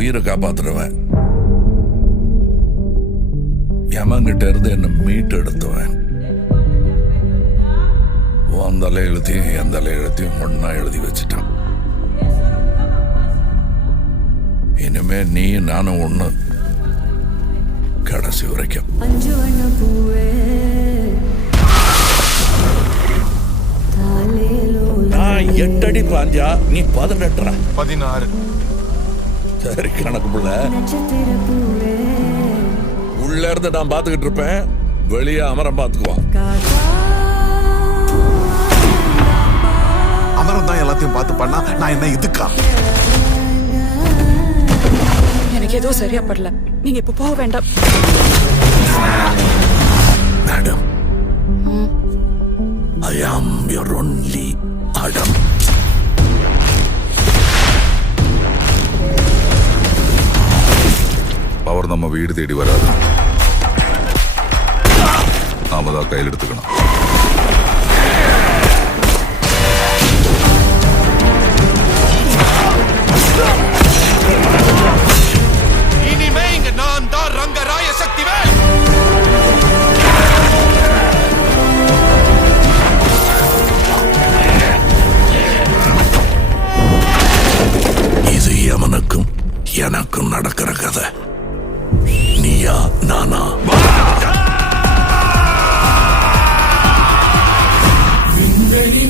உயிரை காப்பாத்துறவன், யமங்கிட்ட இருந்து என்ன மீட்டு எடுத்துவன். உன் தலை எழுத்தையும் என் தலை எழுத்தையும் ஒன்னா எழுதி வச்சுட்டான். இனிமே நீ நானும் ஒண்ணு, கடைசி வரைக்கும். நான் 8 அடி பாஞ்சா நீ 18. 16. சரி கணக்கு புள்ள. உள்ள இருந்து நான் பாத்துக்கிட்டு இருப்பேன், வெளியே அமரம் பாத்துக்குவான். அமரம் தான் எல்லாத்தையும் பார்த்து பண்ணா நான் என்ன இதுக்கா? எனக்கு ஏதோ சரியா படல, நீங்க இப்ப போக வேண்டாம். Madam, I am your only Adam. Power நம்ம வீடு தேடி வராது, நாம தான் கையில் எடுத்துக்கணும். இனிமே இங்க நான் தான் ரங்கராய சக்திவேல். இது யமனுக்கும் எனக்கும் நடக்கிற கதை. நீயா நானா? விண்வெளி